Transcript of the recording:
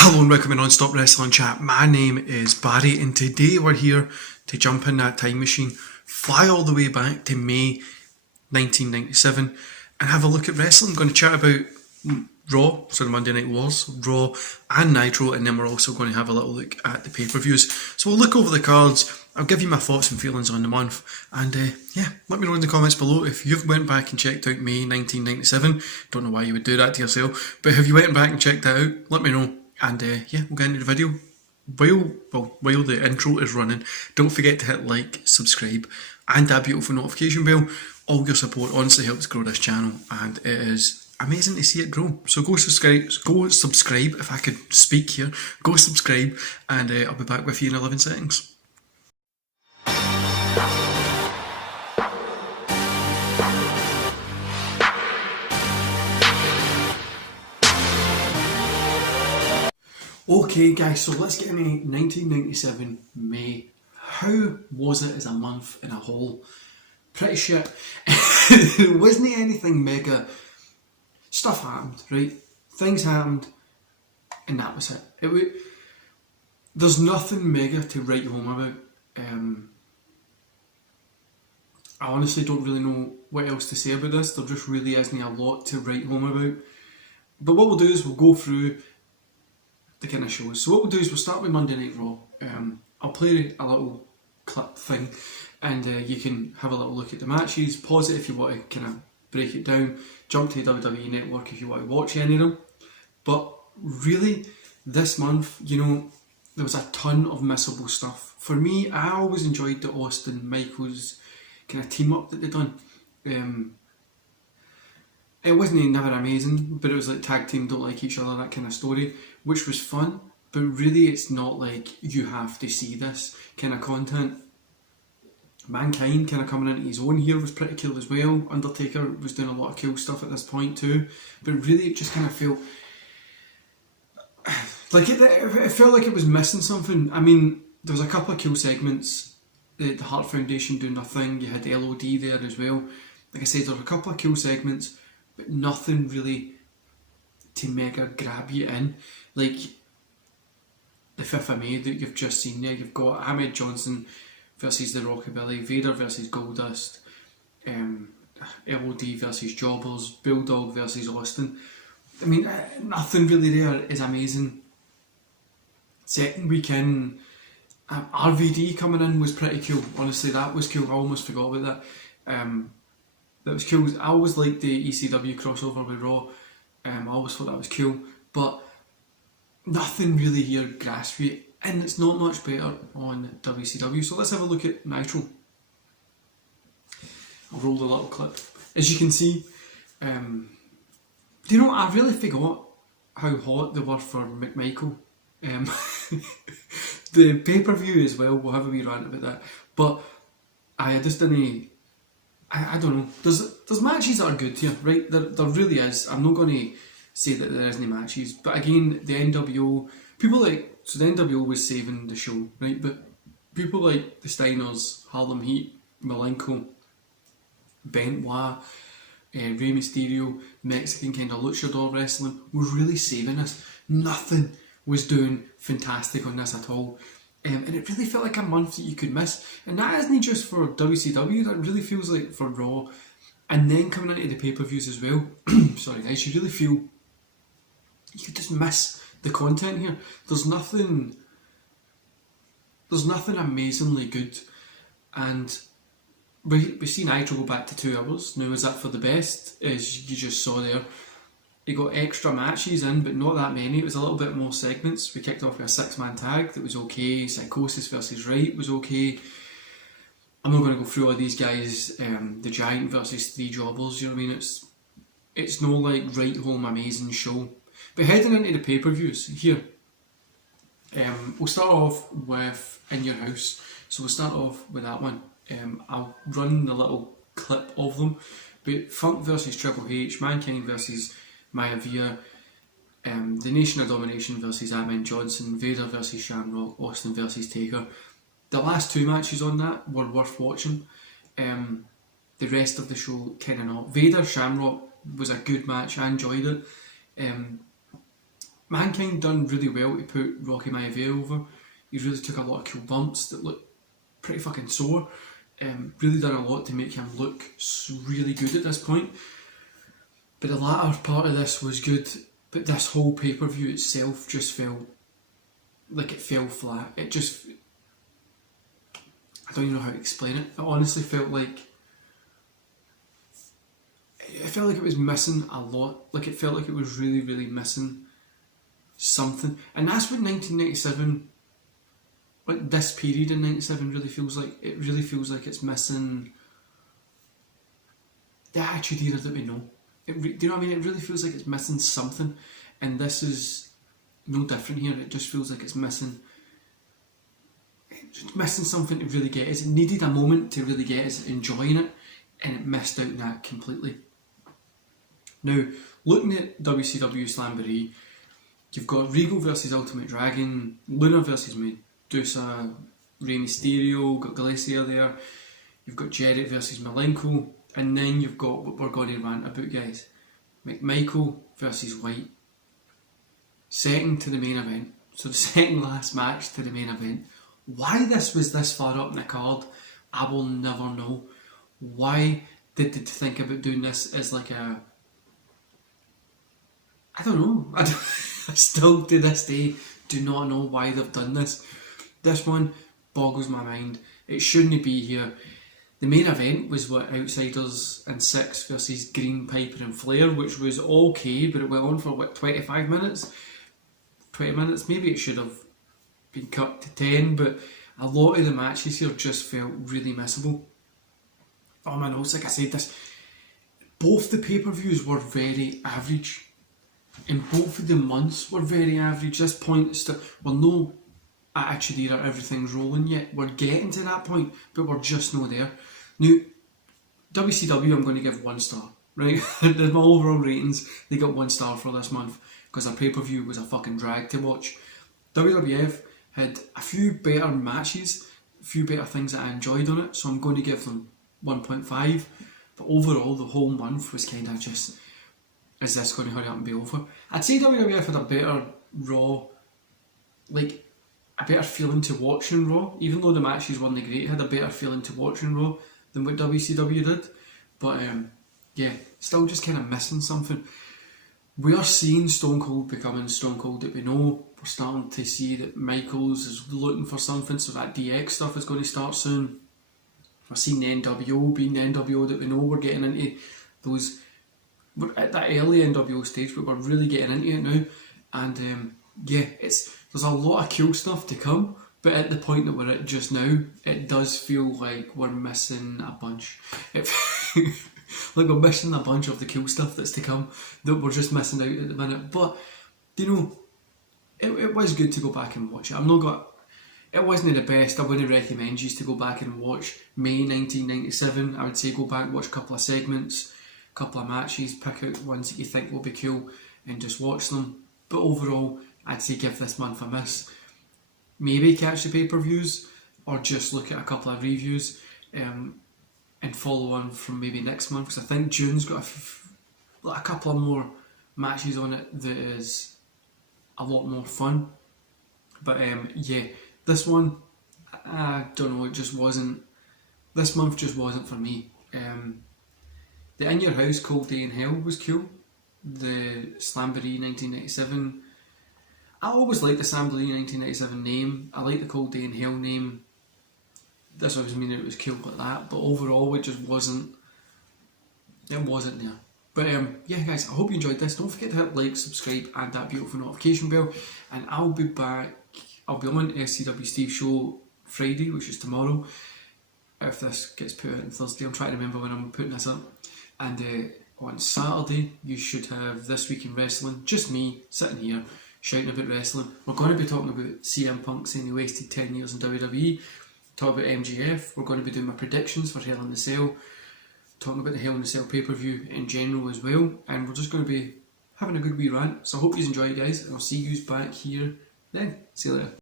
Hello and welcome to Non-Stop Wrestling Chat. My name is Barry and today we're here to jump in that time machine, fly all the way back to May 1997 and have a look at wrestling. I'm going to chat about Raw, so the Monday Night Wars, Raw and Nitro, and then we're also going to have a little look at the pay-per-views. So we'll look over the cards, I'll give you my thoughts and feelings on the month, and let me know in the comments below if you've went back and checked out May 1997. Don't know why you would do that to yourself, but have you went back and checked that out? Let me know. And we'll get into the video. While the intro is running, don't forget to hit like, subscribe, and that beautiful notification bell. All your support honestly helps grow this channel, and it is amazing to see it grow. So go subscribe, if I could speak here. Go subscribe, and I'll be back with you in 11 seconds. Okay guys, so let's get into 1997 May. How was it as a month in a whole? Pretty shit. It wasn't anything mega. Stuff happened, right? Things happened, and that was it. There's nothing mega to write home about. I honestly don't really know what else to say about this. There just really isn't a lot to write home about. But what we'll do is we'll go through the kind of shows. So what we'll do is we'll start with Monday Night Raw. I'll play a little clip thing and you can have a little look at the matches, pause it if you want to kind of break it down, jump to the WWE Network if you want to watch any of them. But really, this month, there was a ton of missable stuff. For me, I always enjoyed the Austin Michaels kind of team up that they done. It wasn't never amazing, but it was like tag team don't like each other, that kind of story, which was fun, but really it's not like you have to see this kind of content. Mankind kind of coming into his own here was pretty cool as well. Undertaker was doing a lot of cool stuff at this point too, but really it just kind of felt like it felt like it was missing something. I mean, there was a couple of cool segments. The Heart Foundation doing their thing, you had LOD there as well. Like I said, there were a couple of cool segments, but nothing really to mega grab you in. Like the 5th of May that you've just seen there, you've got Ahmed Johnson versus the Rockabilly, Vader versus Goldust, LOD versus Jobbers, Bulldog versus Austin. I mean, nothing really there is amazing. Second weekend, RVD coming in was pretty cool. Honestly, that was cool. I almost forgot about that. That was cool. I always liked the ECW crossover with Raw. I always thought that was cool, but nothing really here grasps you, and it's not much better on WCW. So let's have a look at Nitro. I'll roll the little clip. As you can see, I really forgot how hot they were for McMichael. The pay-per-view as well, we'll have a wee rant about that, but I just didn't. I don't know. There's matches that are good here, right? There really is. I'm not going to say that there isn't matches, but again, the NWO people the NWO was saving the show, right? But people like the Steiners, Harlem Heat, Malenko, Benoit, Rey Mysterio, Mexican kind of luchador wrestling was really saving us. Nothing was doing fantastic on this at all. And it really felt like a month that you could miss. And that isn't just for WCW, that really feels like for Raw. And then coming into the pay-per-views as well, sorry guys, you really feel you could just miss the content here. There's nothing amazingly good. And we see Nitro go back to 2 hours. Now, is that for the best? As you just saw there, he got extra matches in, but not that many. It was a little bit more segments. We kicked off with a 6-man tag that was okay. Psychosis versus Wright was okay. I'm not going to go through all these guys. The Giant versus 3 Jobbers, you know what I mean? It's no like right home amazing show. But heading into the pay-per-views here, we'll start off with In Your House. So we'll start off with that one. I'll run the little clip of them. But Funk versus Triple H, Mankind versus Maivia, the Nation of Domination versus Ahmed Johnson, Vader versus Shamrock, Austin versus Taker. The last 2 matches on that were worth watching. The rest of the show kind of not. Vader Shamrock was a good match. I enjoyed it. Mankind done really well to put Rocky Maivia over. He really took a lot of cool bumps that looked pretty fucking sore. Really done a lot to make him look really good at this point. But the latter part of this was good, but this whole pay-per-view itself just felt like it fell flat. It just, I don't even know how to explain it. It honestly felt like, it was missing a lot. Like, it felt like it was really, really missing something. And that's what 1997, like this period in 97 really feels like. It really feels like it's missing the Attitude Era that we know. Do you know what I mean? It really feels like it's missing something. And this is no different here. It just feels like it's missing something to really get us. It needed a moment to really get us enjoying it, and it missed out on that completely. Now, looking at WCW Slamboree, you've got Regal versus Ultimate Dragon, Luna versus Medusa, Rey Mysterio, got Glacier there, you've got Jarrett versus Malenko, and then you've got what we're going to rant about, guys. McMichael versus White. Second to the main event, so the second last match to the main event. Why this was this far up in the card, I will never know. Why did they think about doing this as like a... I don't know. I still to this day do not know why they've done this. This one boggles my mind. It shouldn't be here. The main event was what, Outsiders and Six versus Green, Piper and Flair, which was okay, but it went on for what, 25 minutes? 20 minutes, maybe it should have been cut to 10, but a lot of the matches here just felt really missable. Oh my notes, like I said, both the pay-per-views were very average. And both of the months were very average. This point is still, well, no Attitude Era, everything's rolling yet. We're getting to that point, but we're just not there. Now, WCW, I'm going to give 1 star, right? My overall ratings, they got 1 star for this month because their pay-per-view was a fucking drag to watch. WWF had a few better matches, a few better things that I enjoyed on it, so I'm going to give them 1.5. But overall, the whole month was kind of just, is this going to hurry up and be over? I'd say WWF had a better Raw, like a better feeling to watching Raw, even though the matches weren't great, it had a better feeling to watching Raw than what WCW did. But yeah, still just kind of missing something. We are seeing Stone Cold becoming Stone Cold that we know. We're starting to see that Michaels is looking for something, so that DX stuff is going to start soon. We're seeing the NWO being the NWO that we know. We're getting into those... We're at that early NWO stage, but we're really getting into it now. And yeah, there's a lot of cool stuff to come, but at the point that we're at just now, it does feel like we're missing a bunch. Like we're missing a bunch of the cool stuff that's to come that we're just missing out at the minute. But, you know, it was good to go back and watch it. It wasn't the best. I wouldn't recommend you to go back and watch May 1997. I would say go back, watch a couple of segments, a couple of matches, pick out ones that you think will be cool and just watch them. But overall, I'd say give this month a miss. Maybe catch the pay-per-views or just look at a couple of reviews and follow on from maybe next month, because I think June's got a couple of more matches on it that is a lot more fun. But yeah, this one, I don't know, it just wasn't, this month just wasn't for me. The In Your House Cold Day in Hell was cool. The Slamboree 1997, I always liked the Slamboree 1997 name. I like the Cold Day in Hell name. This always mean it was cool like that, but overall it just wasn't, it wasn't there. But yeah guys, I hope you enjoyed this. Don't forget to hit like, subscribe and that beautiful notification bell, and I'll be back. I'll be on SCW Steve Show Friday, which is tomorrow, if this gets put out on Thursday. I'm trying to remember when I'm putting this up. And on Saturday you should have This Week in Wrestling, just me sitting here shouting about wrestling. We're going to be talking about CM Punk saying he wasted 10 years in WWE, talk about MJF, we're going to be doing my predictions for Hell in the Cell, talking about the Hell in the Cell pay-per-view in general as well, and we're just going to be having a good wee rant. So I hope you enjoy, guys, and I'll see you back here then. See you later.